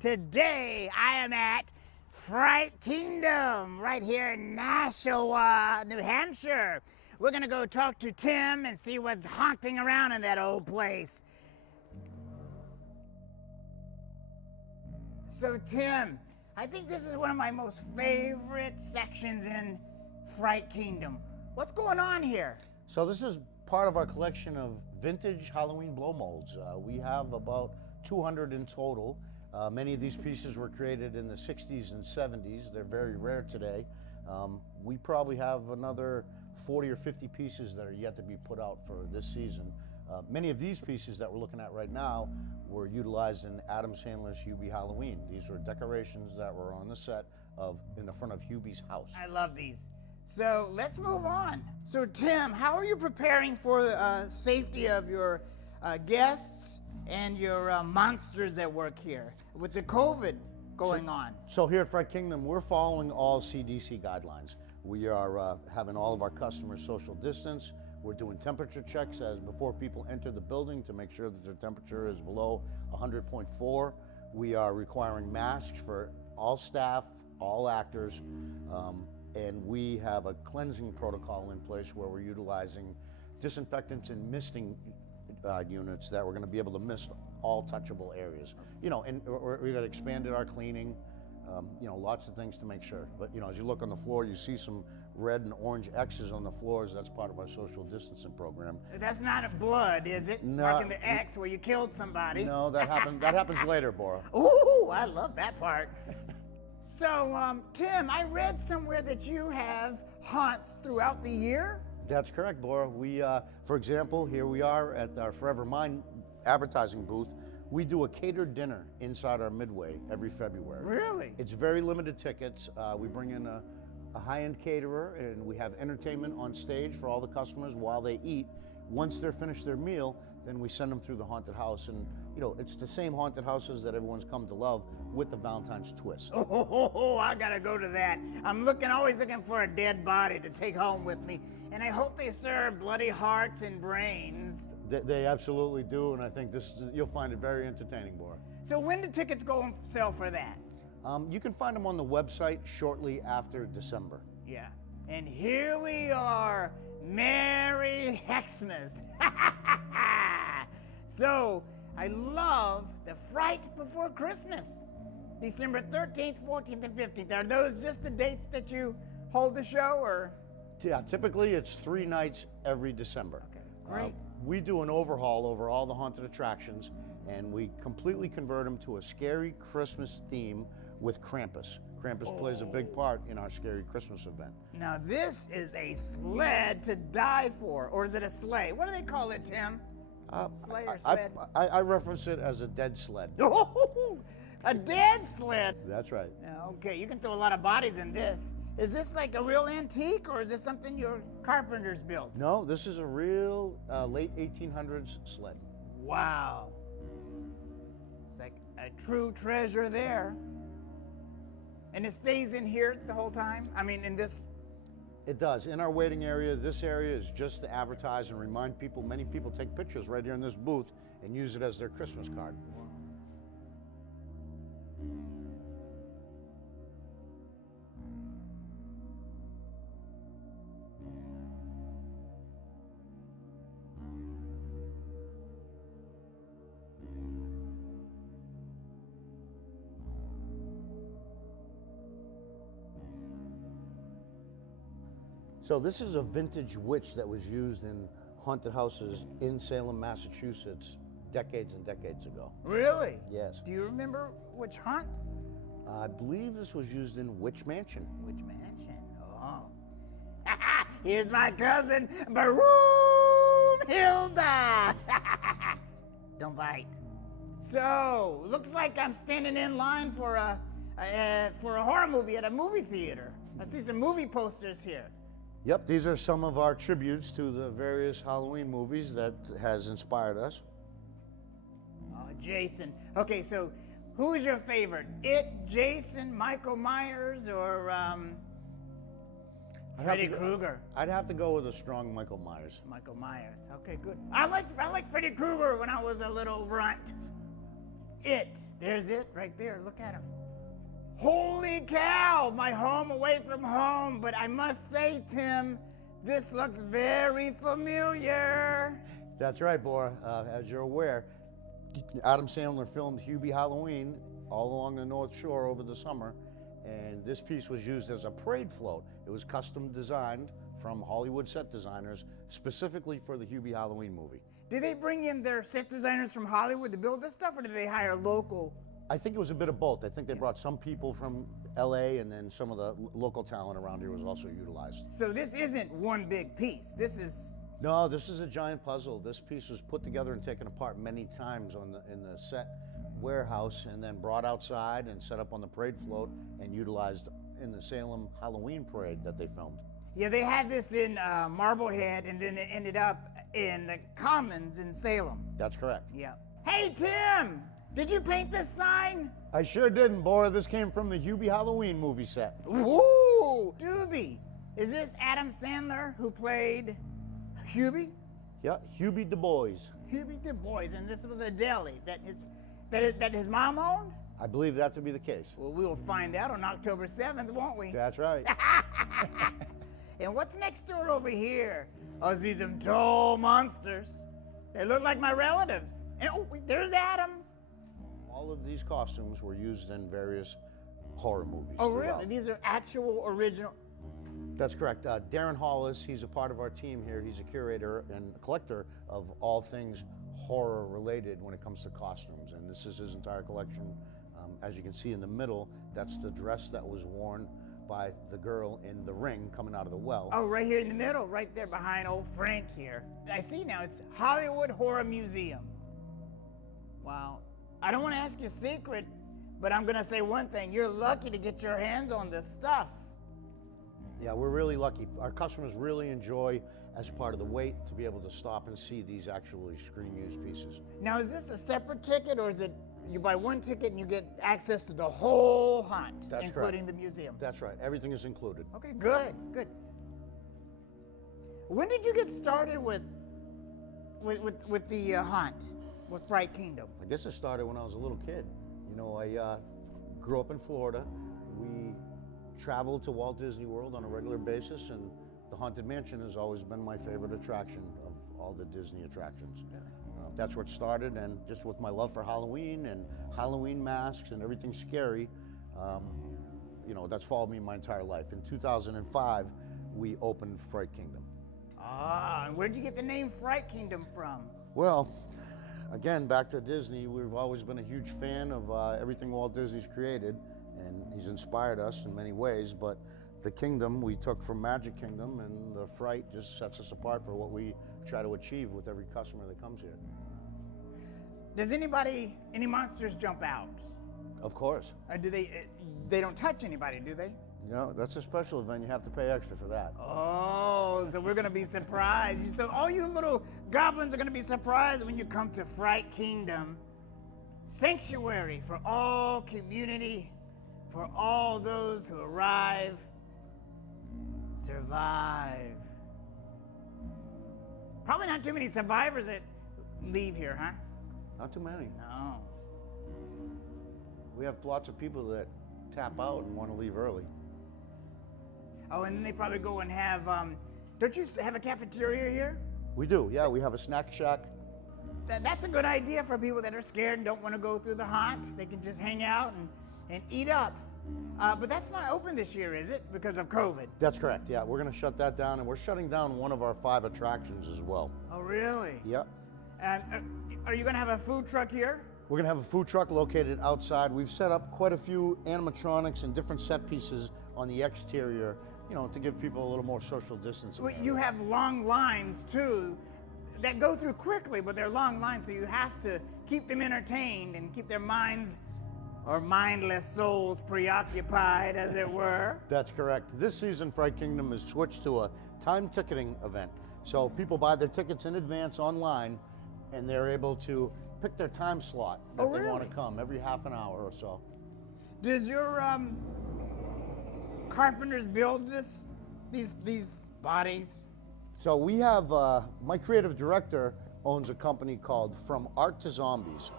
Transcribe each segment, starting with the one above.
Today I am at Fright Kingdom right here in Nashua, New Hampshire. We're gonna go talk to Tim and see what's haunting around in that old place. So Tim, I think this is one of my most favorite sections in Fright Kingdom. What's going on here? So this is part of our collection of vintage Halloween blow molds. We have about 200 in total. Many of these pieces were created in the 60s and 70s. They're very rare today. We probably have another 40 or 50 pieces that are yet to be put out for this season. Many of these pieces that we're looking at right now were utilized in Adam Sandler's Hubie Halloween. These were decorations that were on the set in the front of Hubie's house. I love these. So let's move on. So Tim, how are you preparing for the safety of your guests and your monsters that work here with the COVID going on? So here at Fright Kingdom, we're following all CDC guidelines. We are having all of our customers social distance. We're doing temperature checks as before people enter the building to make sure that their temperature is below 100.4. We are requiring masks for all staff, all actors, and we have a cleansing protocol in place where we're utilizing disinfectants and misting units that we're going to be able to mist all touchable areas. You know, and we got expanded our cleaning. You know, lots of things to make sure. But you know, as you look on the floor, you see some red and orange X's on the floors. That's part of our social distancing program. That's not a blood, is it? No. Marking the X where you killed somebody. No, that happens later, BORAH. Ooh, I love that part. So, Tim, I read somewhere that you have haunts throughout the year? That's correct, BORAH. We, for example, here we are at our Forever Mine advertising booth. We do a catered dinner inside our Midway every February. Really? It's very limited tickets. We bring in a high-end caterer, and we have entertainment on stage for all the customers while they eat. Once they're finished their meal, then we send them through the haunted house. And you know, it's the same haunted houses that everyone's come to love with the Valentine's twist. Oh, I gotta go to that. I'm always looking for a dead body to take home with me. And I hope they serve bloody hearts and brains. They absolutely do, and I think you'll find it very entertaining, BORAH. So when do tickets go on sale for that? You can find them on the website shortly after December. Yeah. And here we are. Merry Xmas. So, I love the Fright Before Christmas. December 13th, 14th, and 15th. Are those just the dates that you hold the show, or? Yeah, typically it's 3 nights every December. Okay, great. We do an overhaul over all the haunted attractions, and we completely convert them to a scary Christmas theme with Krampus. Krampus plays a big part in our scary Christmas event. Now this is a sled to die for, or is it a sleigh? What do they call it, Tim? Sleigh or sled? I reference it as a dead sled. Oh, a dead sled. That's right. Okay, you can throw a lot of bodies in this. Is this like a real antique, or is this something your carpenters built? No, this is a real late 1800s sled. Wow. It's like a true treasure there. And it stays in here the whole time? I mean, in this? It does. In our waiting area, this area is just to advertise and remind people. Many people take pictures right here in this booth and use it as their Christmas card. So this is a vintage witch that was used in haunted houses in Salem, Massachusetts, decades and decades ago. Really? Yes. Do you remember which haunt? I believe this was used in Witch Mansion. Which mansion? Oh. Here's my cousin, Baroon Hilda. Don't bite. So, looks like I'm standing in line for a horror movie at a movie theater. I see some movie posters here. Yep, these are some of our tributes to the various Halloween movies that has inspired us. Oh, Jason. Okay, so who's your favorite? It, Jason, Michael Myers, or Freddy Krueger? I'd have to go with a strong Michael Myers. Michael Myers. Okay, good. I like Freddy Krueger when I was a little runt. There's it right there. Look at him. Holy cow, my home away from home. But I must say, Tim, this looks very familiar. That's right, BORAH. As you're aware, Adam Sandler filmed Hubie Halloween all along the North Shore over the summer, and this piece was used as a parade float. It was custom designed from Hollywood set designers specifically for the Hubie Halloween movie. Did they bring in their set designers from Hollywood to build this stuff, or did they hire local? I think it was a bit of both. I think they brought some people from LA, and then some of the local talent around here was also utilized. So this isn't one big piece. This is... No, this is a giant puzzle. This piece was put together and taken apart many times in the set warehouse, and then brought outside and set up on the parade float and utilized in the Salem Halloween parade that they filmed. Yeah, they had this in Marblehead, and then it ended up in the Commons in Salem. That's correct. Yeah. Hey, Tim! Did you paint this sign? I sure didn't, BORAH. This came from the Hubie Halloween movie set. Ooh! Doobie! Is this Adam Sandler who played Hubie? Yeah, Hubie Du Bois. Hubie Du Bois, and this was a deli that his mom owned? I believe that to be the case. Well, we will find out on October 7th, won't we? That's right. And what's next door over here? I see some tall monsters. They look like my relatives. And oh, there's Adam. All of these costumes were used in various horror movies. Oh, throughout. really? These are actual original. That's correct. Darren Hollis, he's a part of our team here. He's a curator and a collector of all things horror related when it comes to costumes. And this is his entire collection. As you can see in the middle, that's the dress that was worn by the girl in The Ring coming out of the well. Oh, right here in the middle, right there behind old Frank here. I see now, it's Hollywood Horror Museum. Wow. I don't want to ask you a secret, but I'm going to say one thing. You're lucky to get your hands on this stuff. Yeah, we're really lucky. Our customers really enjoy, as part of the wait, to be able to stop and see these actually screen-used pieces. Now, is this a separate ticket, or is it you buy one ticket and you get access to the whole hunt, That's including correct. the museum? That's right. Everything is included. Okay, good, good. When did you get started with the hunt, with Fright Kingdom? I guess it started when I was a little kid. You know, I grew up in Florida. We traveled to Walt Disney World on a regular basis, and the Haunted Mansion has always been my favorite attraction of all the Disney attractions. That's where it started, and just with my love for Halloween and Halloween masks and everything scary, you know, that's followed me my entire life. In 2005, we opened Fright Kingdom. Ah, and where'd you get the name Fright Kingdom from? Well, again, back to Disney, we've always been a huge fan of everything Walt Disney's created, and he's inspired us in many ways, but the kingdom we took from Magic Kingdom, and the fright just sets us apart for what we try to achieve with every customer that comes here. Does any monsters jump out? Of course. Do they don't touch anybody, do they? No, that's a special event. You have to pay extra for that. Oh, so we're gonna be surprised. So all you little goblins are gonna be surprised when you come to Fright Kingdom. Sanctuary for all community, for all those who arrive, survive. Probably not too many survivors that leave here, huh? Not too many. No. We have lots of people that tap out and want to leave early. Oh, and then they probably go and have, don't you have a cafeteria here? We do, yeah. We have a snack shack. That's a good idea for people that are scared and don't want to go through the hunt. They can just hang out and eat up. But that's not open this year, is it? Because of COVID? That's correct, yeah. We're going to shut that down, and we're shutting down one of our 5 attractions as well. Oh, really? Yep. And are you going to have a food truck here? We're going to have a food truck located outside. We've set up quite a few animatronics and different set pieces on the exterior, you know, to give people a little more social distancing. Well, you have long lines, too, that go through quickly, but they're long lines, so you have to keep them entertained and keep their minds or mindless souls preoccupied, as it were. That's correct. This season, Fright Kingdom has switched to a time ticketing event. So people buy their tickets in advance online, and they're able to pick their time slot that Oh, they really? want to come every half an hour or so. Does your carpenters build these bodies? So we have, my creative director owns a company called From Art to Zombies.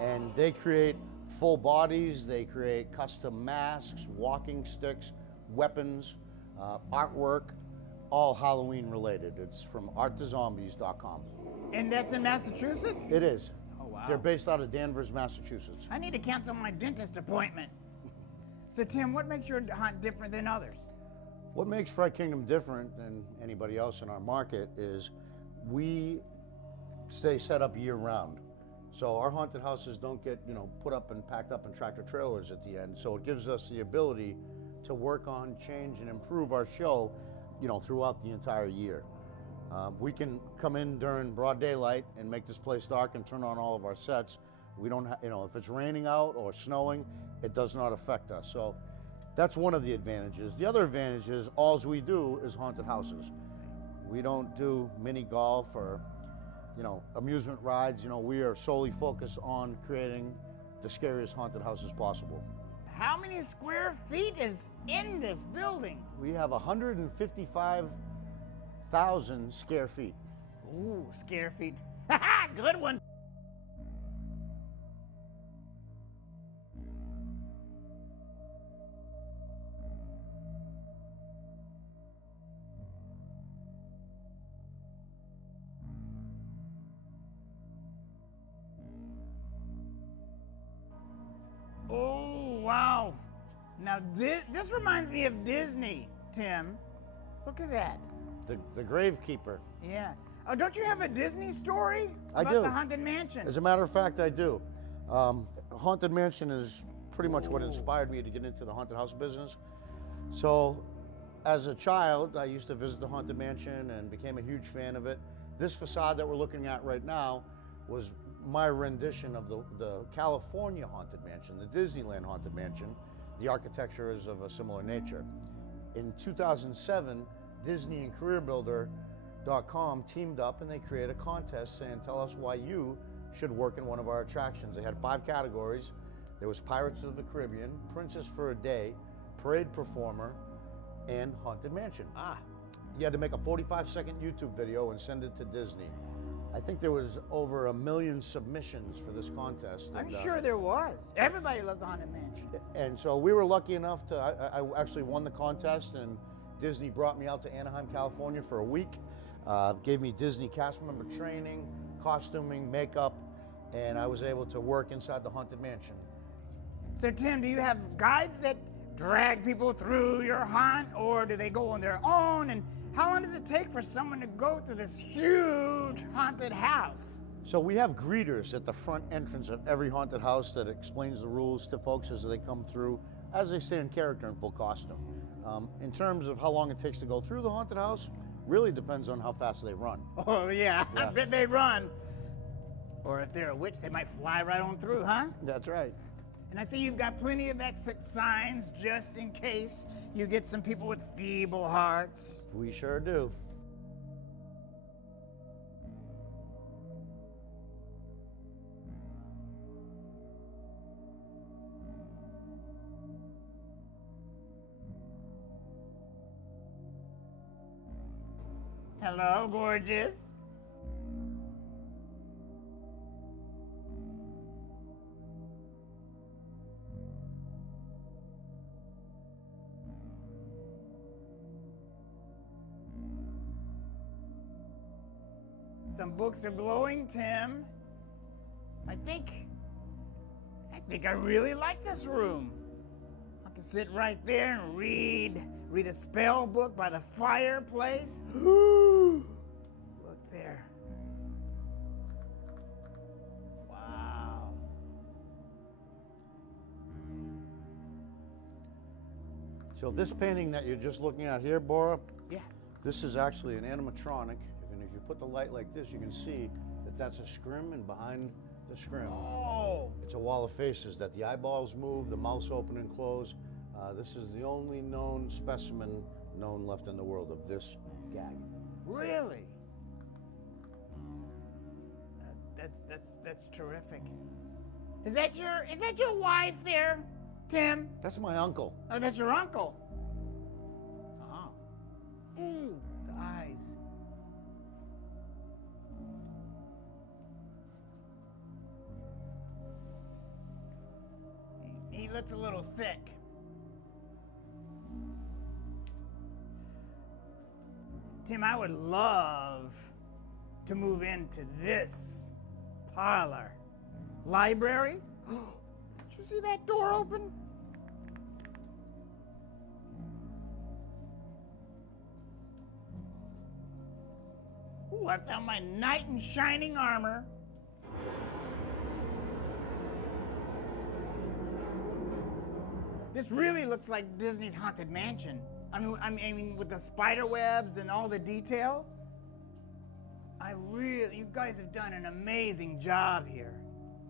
And they create full bodies, they create custom masks, walking sticks, weapons, artwork, all Halloween related. It's from arttozombies.com. And that's in Massachusetts? It is. Oh, wow. They're based out of Danvers, Massachusetts. I need to cancel my dentist appointment. So, Tim, what makes your haunt different than others? What makes Fright Kingdom different than anybody else in our market is we stay set up year round. So our haunted houses don't get, put up and packed up in tractor trailers at the end. So it gives us the ability to work on, change, and improve our show, throughout the entire year. We can come in during broad daylight and make this place dark and turn on all of our sets. We don't, if it's raining out or snowing, it does not affect us. So that's one of the advantages. The other advantage is all we do is haunted houses. We don't do mini golf or, amusement rides. We are solely focused on creating the scariest haunted houses possible. How many square feet is in this building? We have 155,000 square feet. Ooh, scare feet. Good one. Oh, wow. Now, this reminds me of Disney, Tim. Look at that. The Gravekeeper. Yeah. Oh, don't you have a Disney story I about do. the Haunted Mansion? As a matter of fact, I do. Haunted Mansion is pretty much what inspired me to get into the haunted house business. So, as a child, I used to visit the Haunted Mansion and became a huge fan of it. This facade that we're looking at right now was my rendition of the California Haunted Mansion, the Disneyland Haunted Mansion. The architecture is of a similar nature. In 2007, Disney and CareerBuilder.com teamed up and they created a contest saying, tell us why you should work in one of our attractions. They had 5 categories. There was Pirates of the Caribbean, Princess for a Day, Parade Performer, and Haunted Mansion. You had to make a 45-second YouTube video and send it to Disney. I think there was over 1 million submissions for this contest. I'm sure there was. Everybody loves the Haunted Mansion. And so we were lucky enough to, I actually won the contest, and Disney brought me out to Anaheim, California for a week, gave me Disney cast member training, costuming, makeup, and I was able to work inside the Haunted Mansion. So, Tim, do you have guides that drag people through your haunt, or do they go on their own? And how long does it take for someone to go through this huge haunted house? So we have greeters at the front entrance of every haunted house that explains the rules to folks as they come through, as they stay in character in full costume. In terms of how long it takes to go through the haunted house, really depends on how fast they run. Oh, yeah. I bet they run. Or if they're a witch, they might fly right on through, huh? That's right. And I see you've got plenty of exit signs just in case you get some people with feeble hearts. We sure do. Hello, gorgeous. Some books are glowing, Tim. I think I really like this room. I can sit right there and read a spell book by the fireplace. Look there. Wow. So this painting that you're just looking at here, BORAH, Yeah. this is actually an animatronic. And if you put the light like this, you can see that that's a scrim, and behind the scrim, Oh. it's a wall of faces that the eyeballs move, the mouths open and close. This is the only known specimen left in the world of this gag. Really? That's terrific. Is that your wife there, Tim? That's my uncle. Oh, that's your uncle. Oh. Ooh, the eyes. looks a little sick. Tim, I would love to move into this parlor. Library? Did you see that door open? Ooh, I found my knight in shining armor. This really looks like Disney's Haunted Mansion. I mean, with the spider webs and all the detail. You guys have done an amazing job here.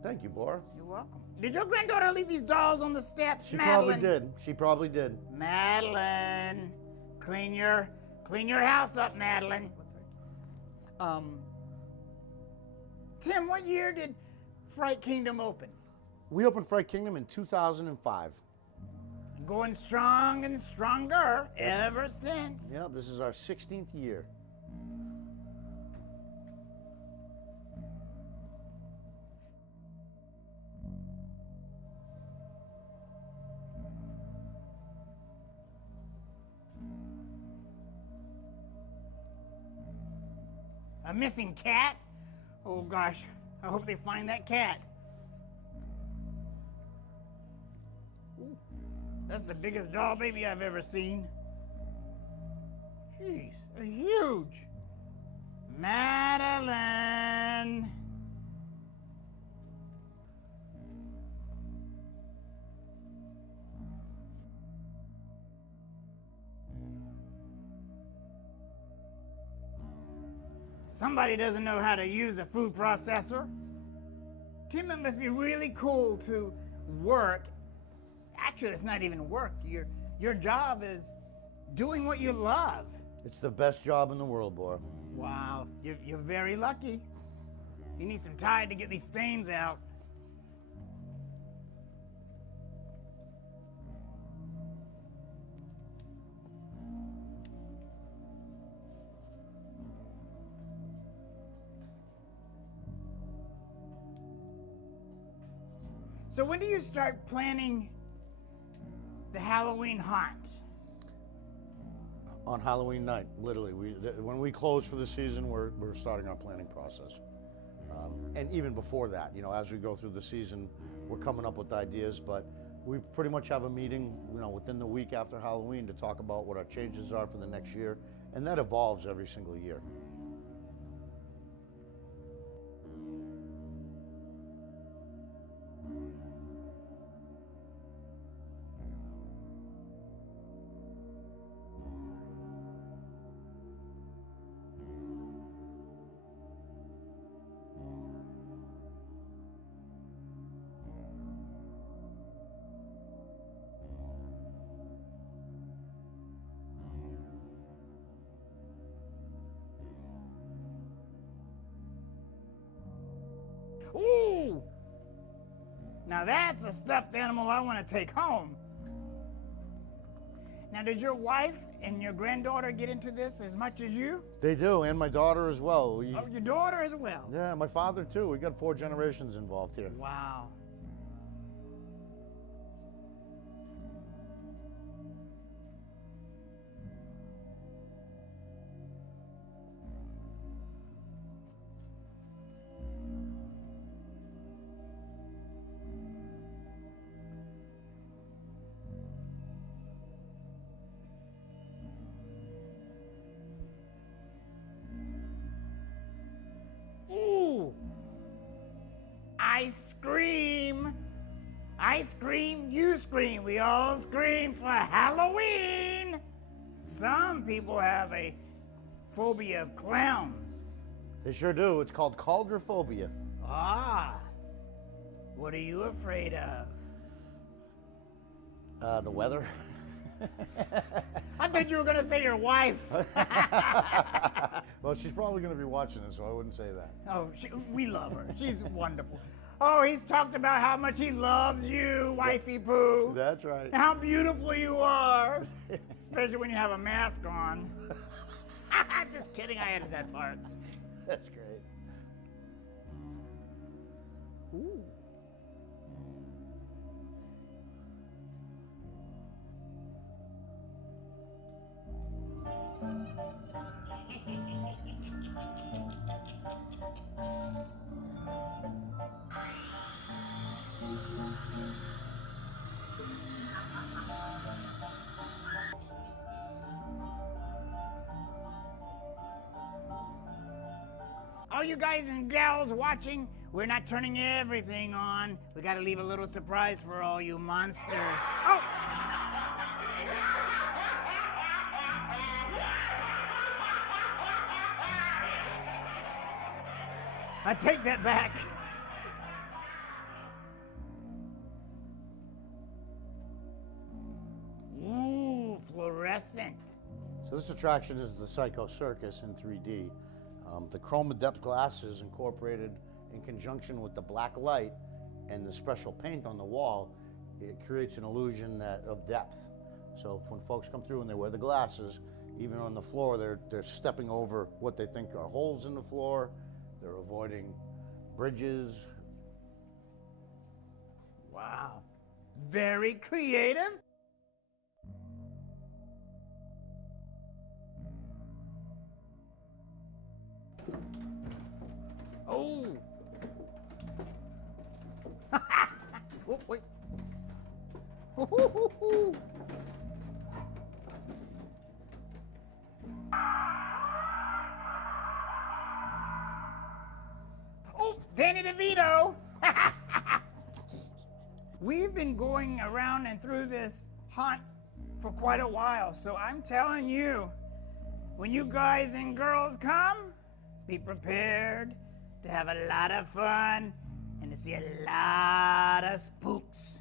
Thank you, BORAH. You're welcome. Did your granddaughter leave these dolls on the steps, She Madeline? probably did. She probably did. Madeline, clean your house up, Madeline. What's right? Tim, what year did Fright Kingdom open? We opened Fright Kingdom in 2005. Going strong and stronger ever since. Yep, this is our 16th year. A missing cat? Oh gosh, I hope they find that cat. Ooh, that's the biggest doll baby I've ever seen. Jeez, they're huge. Madeline. Somebody doesn't know how to use a food processor. Tim, it must be really cool to work. Actually, it's not even work. Your job is doing what you love. It's the best job in the world, BORAH. Wow, you're very lucky. You need some Tide to get these stains out. So when do you start planning the Halloween haunt? On Halloween night, literally. When we close for the season, we're starting our planning process. And even before that, as we go through the season, we're coming up with ideas, but we pretty much have a meeting, within the week after Halloween to talk about what our changes are for the next year, and that evolves every single year. Ooh! Now that's a stuffed animal I want to take home. Now, did your wife and your granddaughter get into this as much as you? They do, and my daughter as well. Oh, your daughter as well? Yeah, my father too. We got 4 generations involved here. Wow. Ooh! I scream! I scream, you scream, we all scream for Halloween! Some people have a phobia of clowns. They sure do. It's called cauldrophobia. Ah! What are you afraid of? The weather. I thought you were gonna say your wife. Well, she's probably going to be watching this, so I wouldn't say that. Oh, we love her. She's wonderful. Oh, he's talked about how much he loves you, wifey poo. That's right. How beautiful you are. Especially when you have a mask on. I'm just kidding, I added that part. That's great. Ooh. All you guys and gals watching, we're not turning everything on. We gotta leave a little surprise for all you monsters. Oh! I take that back. Ooh, fluorescent. So this attraction is the Psycho Circus in 3D. The chrome adept glass is incorporated in conjunction with the black light and the special paint on the wall. It creates an illusion of depth. So when folks come through and they wear the glasses, even on the floor, they're stepping over what they think are holes in the floor. They're avoiding bridges. Wow. Very creative. Oh. Oh, wait. Oh, Danny DeVito. We've been going around and through this haunt for quite a while, so I'm telling you, when you guys and girls come, be prepared to have a lot of fun and to see a lot of spooks.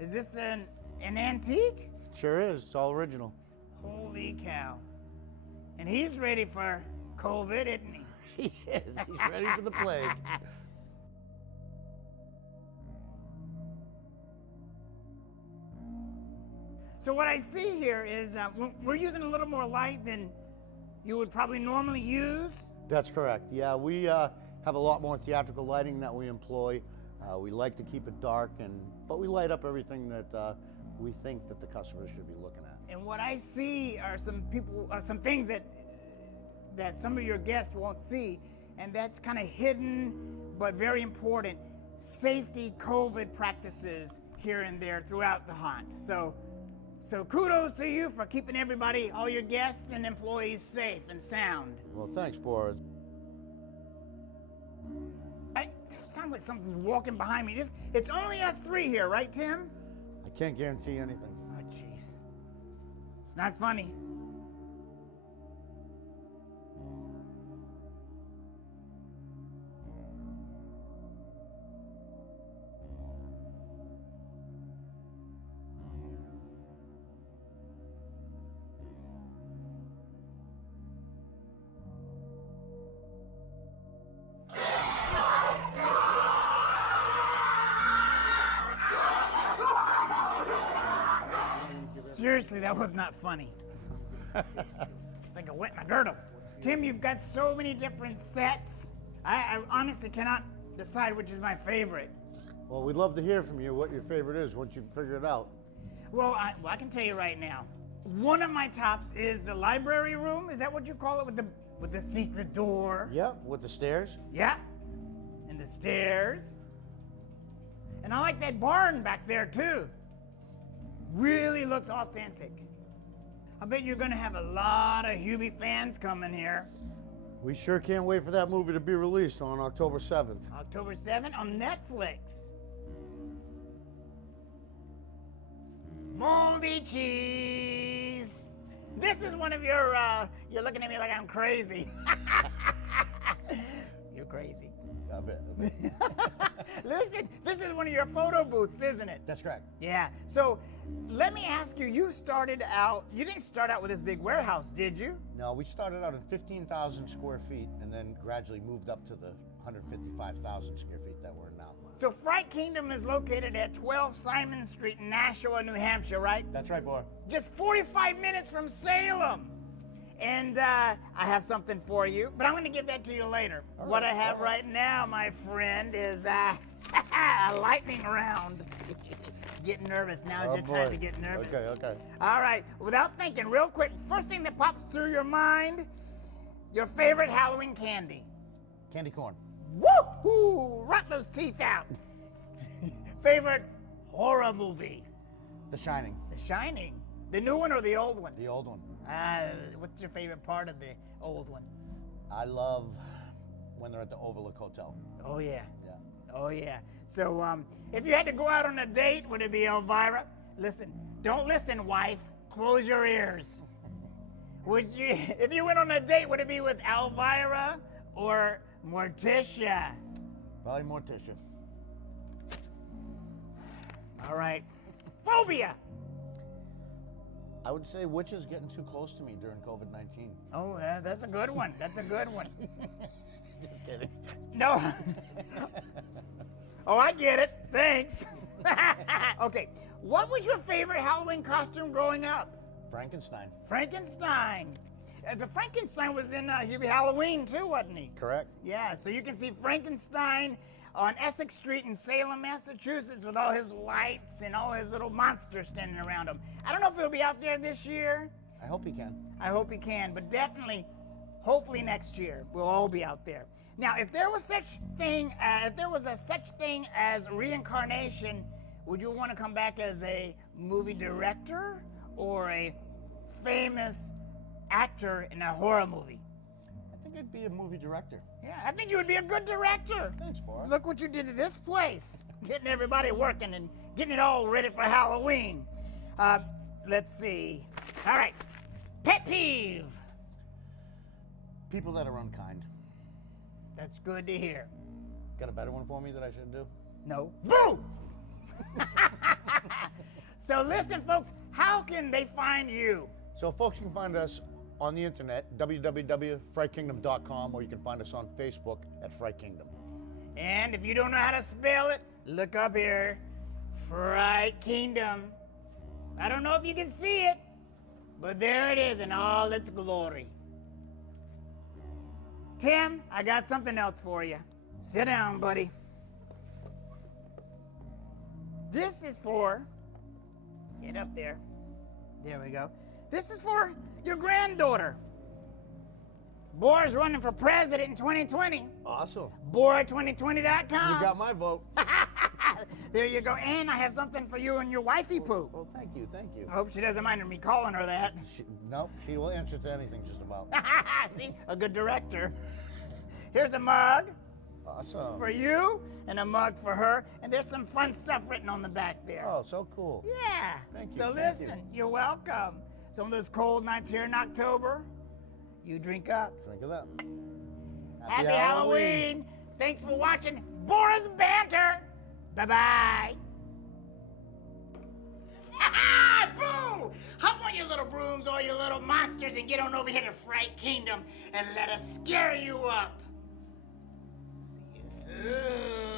Is this an antique? Sure is. It's all original. Holy cow. And he's ready for COVID, isn't he? He is. He's ready for the plague. So what I see here is we're using a little more light than you would probably normally use. That's correct. Yeah, we have a lot more theatrical lighting that we employ. We like to keep it dark, but we light up everything that we think that the customers should be looking at. And what I see are some things that some of your guests won't see, and that's kind of hidden but very important safety COVID practices here and there throughout the haunt. So kudos to you for keeping everybody, all your guests and employees safe and sound. Well, thanks, BORAH. Sounds like something's walking behind me. It's only us three here, right, Tim? I can't guarantee anything. Oh, jeez. It's not funny. Seriously, that was not funny. I think I wet my girdle. Tim, you've got so many different sets. I honestly cannot decide which is my favorite. Well, we'd love to hear from you what your favorite is once you figure it out. Well, I can tell you right now. One of my tops is the library room. Is that what you call it, with the secret door? Yeah, with the stairs. Yeah, and the stairs. And I like that barn back there too. Really looks authentic. I bet you're gonna have a lot of Hubie fans coming here. We sure can't wait for that movie to be released on October 7th. October 7th on Netflix. Moldy cheese. This is one of your, you're looking at me like I'm crazy. You're crazy. I bet. Listen, this is one of your photo booths, isn't it? That's correct. Yeah, so let me ask you, you didn't start out with this big warehouse, did you? No, we started out at 15,000 square feet and then gradually moved up to the 155,000 square feet that we're in now. So Fright Kingdom is located at 12 Simon Street in Nashua, New Hampshire, right? That's right, boy. Just 45 minutes from Salem. And I have something for you, but I'm going to give that to you later. What I have right now, my friend, is a lightning round. Getting nervous. Now is your time to get nervous. Okay. All right. Without thinking, real quick, first thing that pops through your mind, your favorite Halloween candy. Candy corn. Woohoo! Rot those teeth out. Favorite horror movie. The Shining. The Shining. The new one or the old one? The old one. What's your favorite part of the old one? I love when they're at the Overlook Hotel. Oh, yeah. Yeah. Oh, yeah. So, if you had to go out on a date, would it be Elvira? Listen, don't listen, wife. Close your ears. Would you, if you went on a date, would it be with Elvira or Morticia? Probably Morticia. All right. Phobia. I would say witches getting too close to me during COVID-19. Oh, that's a good one. That's a good one. Just kidding. No. Oh, I get it. Thanks. Okay. What was your favorite Halloween costume growing up? Frankenstein. Frankenstein. The Frankenstein was in Hubie Halloween too, wasn't he? Correct. Yeah, so you can see Frankenstein on Essex Street in Salem, Massachusetts with all his lights and all his little monsters standing around him. I don't know if he'll be out there this year. I hope he can. I hope he can, but definitely, hopefully next year, we'll all be out there. Now, if there was a such thing as reincarnation, would you want to come back as a movie director or a famous actor in a horror movie? I think I'd be a movie director. Yeah, I think you would be a good director. Thanks, BORAH. Look what you did to this place. Getting everybody working and getting it all ready for Halloween. Let's see. All right. Pet peeve. People that are unkind. That's good to hear. Got a better one for me that I should do? No. Boo! So listen, folks, how can they find you? So folks, you can find us on the internet, www.frightkingdom.com, or you can find us on Facebook at Fright Kingdom. And if you don't know how to spell it, look up here, Fright Kingdom. I don't know if you can see it, but there it is in all its glory. Tim, I got something else for you. Sit down, buddy. This is for, get up there. There we go. This is for your granddaughter. BORAH's running for president in 2020. Awesome. BORAH2020.com. You got my vote. There you go. And I have something for you and your wifey poo. Well, thank you. I hope she doesn't mind me calling her that. Nope, she will answer to anything just about. See, a good director. Here's a mug Awesome. for you and a mug for her. And there's some fun stuff written on the back there. Oh, so cool. Yeah. Thank you, So thank listen, you're welcome. Some of those cold nights here in October, you drink up. Think of that. Happy Halloween. Thanks for watching BORAH's Banter. Bye-bye. Boo! Hop on your little brooms or your little monsters and get on over here to Fright Kingdom and let us scare you up. See you soon.